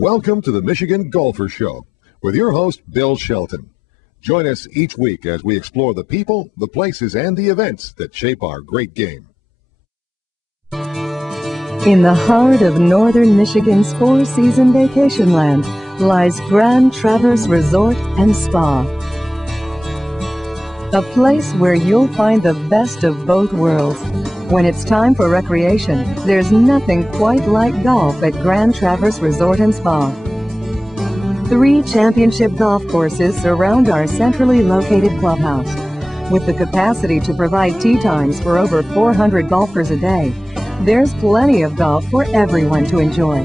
Welcome to the Michigan Golfer Show with your host, Bill Shelton. Join us each week as we explore the people, the places, and the events that shape our great game. In the heart of northern Michigan's four-season vacation land lies Grand Traverse Resort and Spa. A place where you'll find the best of both worlds. When it's time for recreation, there's nothing quite like golf at Grand Traverse Resort and Spa. 3 championship golf courses surround our centrally located clubhouse. With the capacity to provide tee times for over 400 golfers a day, there's plenty of golf for everyone to enjoy.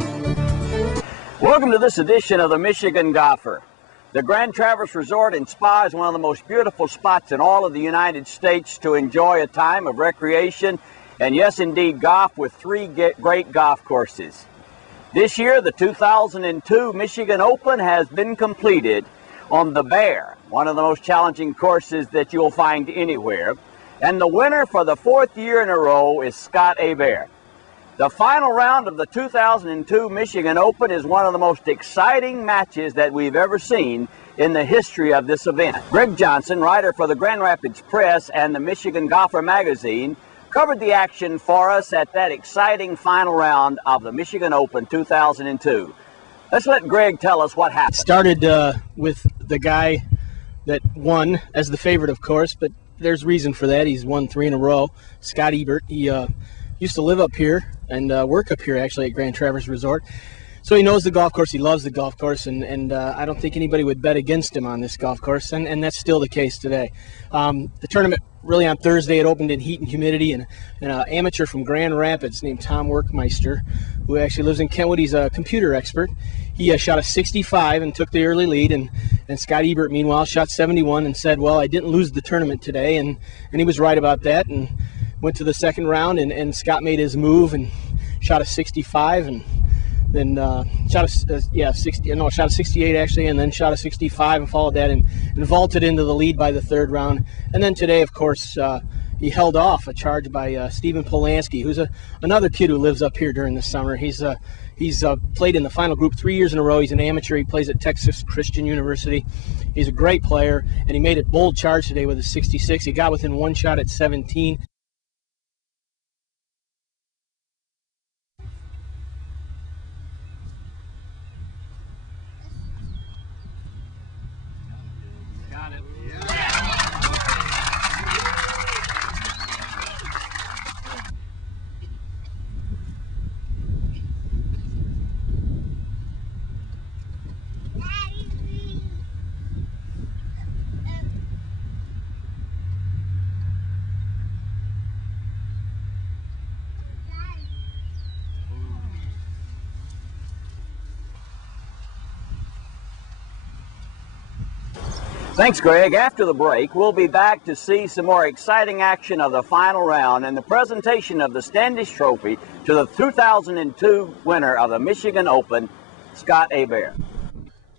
Welcome to this edition of the Michigan Golfer. The Grand Traverse Resort and Spa is one of the most beautiful spots in all of the United States to enjoy a time of recreation and, yes, indeed, golf with 3 great golf courses. This year, the 2002 Michigan Open has been completed on the Bear, one of the most challenging courses that you'll find anywhere. And the winner for the 4th year in a row is Scott Hebert. The final round of the 2002 Michigan Open is one of the most exciting matches that we've ever seen in the history of this event. Greg Johnson, writer for the Grand Rapids Press and the Michigan Golfer magazine, covered the action for us at that exciting final round of the Michigan Open 2002. Let's let Greg tell us what happened. It started with the guy that won as the favorite, of course, but there's reason for that. He's won 3 in a row. Scott Hebert. He used to live up here and work up here actually at Grand Traverse Resort. So he knows the golf course, he loves the golf course, and I don't think anybody would bet against him on this golf course, and that's still the case today. The tournament really on Thursday, it opened in heat and humidity, and an amateur from Grand Rapids named Tom Workmeister, who actually lives in Kentwood, he's a computer expert. He shot a 65 and took the early lead, and Scott Hebert, meanwhile, shot 71 and said, well, I didn't lose the tournament today, and he was right about that, and went to the second round, and Scott made his move and shot a 65, and then shot a 68 actually, and then shot a 65 and followed that and vaulted into the lead by the 3rd round. And then today, of course, he held off a charge by Stephen Polanski, who's another kid who lives up here during the summer. He's played in the final group 3 years in a row. He's an amateur. He plays at Texas Christian University. He's a great player, and he made a bold charge today with a 66. He got within 1 shot at 17. Thanks, Greg. After the break, we'll be back to see some more exciting action of the final round and the presentation of the Standish Trophy to the 2002 winner of the Michigan Open, Scott Hebert.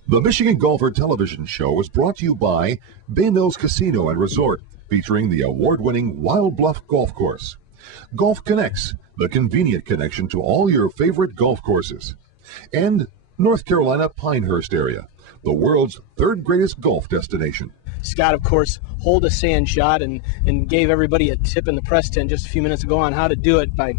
The Michigan Golfer television show is brought to you by Bay Mills Casino and Resort, featuring the award-winning Wild Bluff Golf Course. Golf Connects, the convenient connection to all your favorite golf courses. And North Carolina Pinehurst area, the world's 3rd greatest golf destination. Scott, of course, holed a sand shot and gave everybody a tip in the press tent just a few minutes ago on how to do it by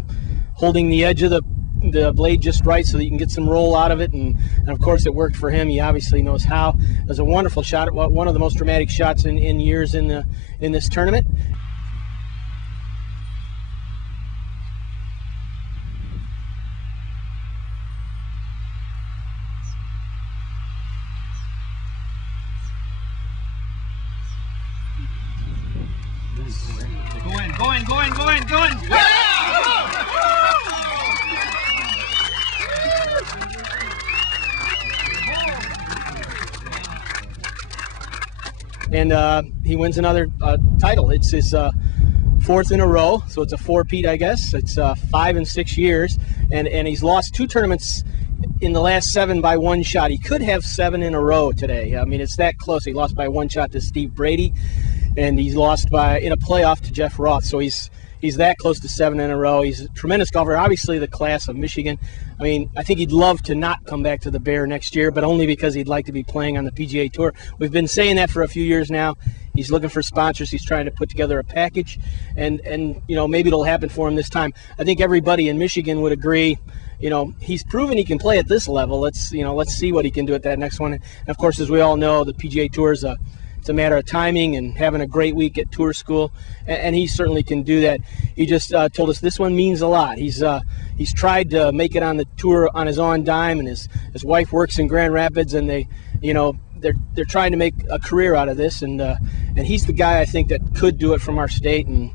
holding the edge of the blade just right so that you can get some roll out of it, and of course it worked for him. He obviously knows how. It was a wonderful shot, one of the most dramatic shots in years in this tournament. Go in. And he wins another title. It's his 4th in a row, so it's a 4-peat, I guess. It's 5 in 6 years, and he's lost 2 tournaments in the last 7 by 1 shot. He could have 7 in a row today. I mean, it's that close. He lost by 1 shot to Steve Brady, and he's lost in a playoff to Jeff Roth. So he's that close to 7 in a row. He's a tremendous golfer. Obviously, the class of Michigan. I mean, I think he'd love to not come back to the Bear next year, but only because he'd like to be playing on the PGA Tour. We've been saying that for a few years now. He's looking for sponsors. He's trying to put together a package, and you know, maybe it'll happen for him this time. I think everybody in Michigan would agree. You know, he's proven he can play at this level. Let's see what he can do at that next one. And of course, as we all know, the PGA Tour is it's a matter of timing and having a great week at tour school, and he certainly can do that. He just told us this one means a lot. He's tried to make it on the tour on his own dime, and his wife works in Grand Rapids, and they're trying to make a career out of this, and he's the guy I think that could do it from our state, and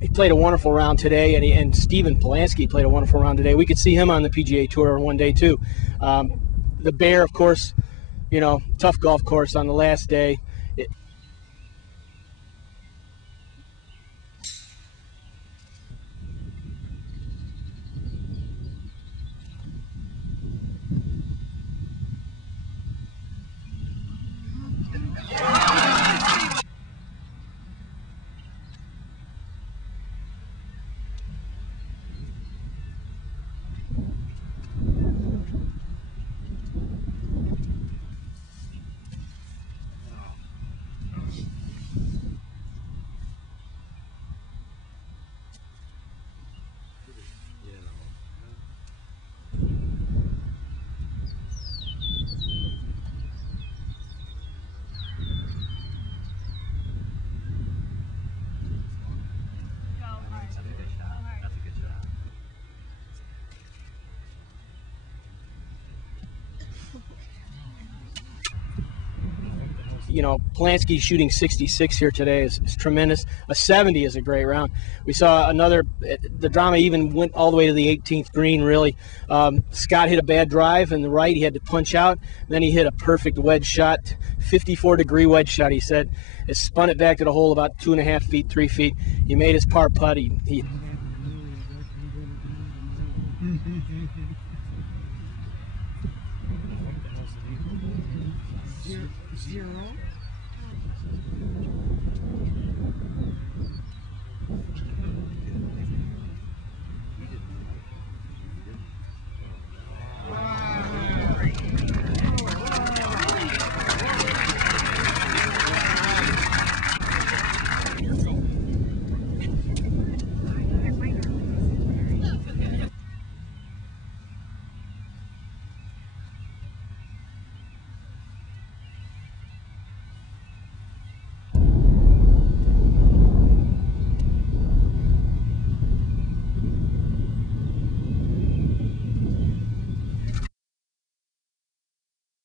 he played a wonderful round today, and Stephen Polanski played a wonderful round today. We could see him on the PGA Tour one day too. The Bear, of course, you know, tough golf course on the last day. You know, Polanski shooting 66 here today is tremendous. A 70 is a great round. We saw the drama even went all the way to the 18th green, really. Scott hit a bad drive in the right. He had to punch out. Then he hit a perfect wedge shot, 54-degree wedge shot, he said. It spun it back to the hole about 2.5 feet, 3 feet. He made his par putt. He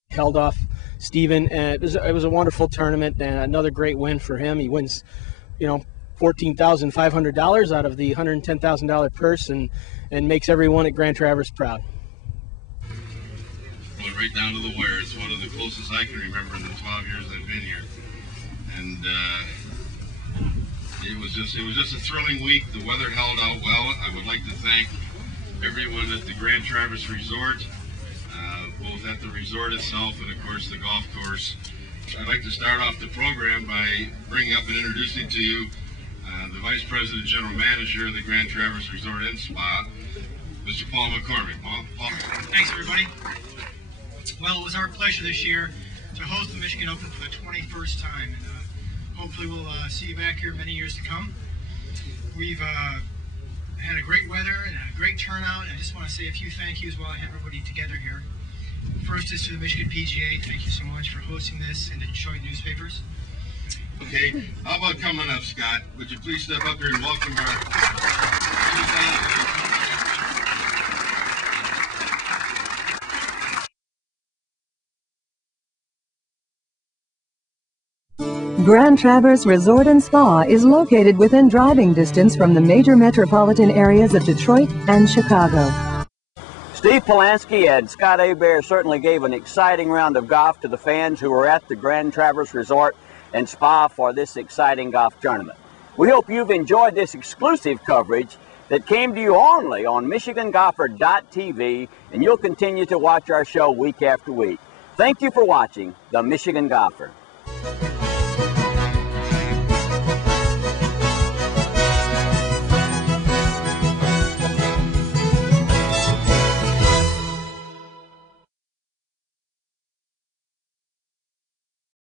held off Stephen, and it was a wonderful tournament and another great win for him. He wins, you know, $14,500 out of the $110,000 purse, and makes everyone at Grand Traverse proud. Well, right down to the wire. It's one of the closest I can remember in the 12 years I've been here, and it was just a thrilling week. The weather held out well. I would like to thank everyone at the Grand Traverse Resort, both at the resort itself and of course the golf course. I'd like to start off the program by bringing up and introducing to you the Vice President General Manager of the Grand Traverse Resort and Spa, Mr. Paul McCormick. Paul. Thanks, everybody. Well, it was our pleasure this year to host the Michigan Open for the 21st time, and hopefully we'll see you back here many years to come. We've had a great weather and a great turnout, and I just want to say a few thank yous while I have everybody together here. First is to the Michigan PGA. Thank you so much for hosting this and to Detroit newspapers. Okay, how about coming up, Scott? Would you please step up here and welcome our Grand Traverse Resort and Spa is located within driving distance from the major metropolitan areas of Detroit and Chicago. Steve Polanski and Scott Hebert certainly gave an exciting round of golf to the fans who were at the Grand Traverse Resort and Spa for this exciting golf tournament. We hope you've enjoyed this exclusive coverage that came to you only on michigangolfer.tv, and you'll continue to watch our show week after week. Thank you for watching The Michigan Golfer.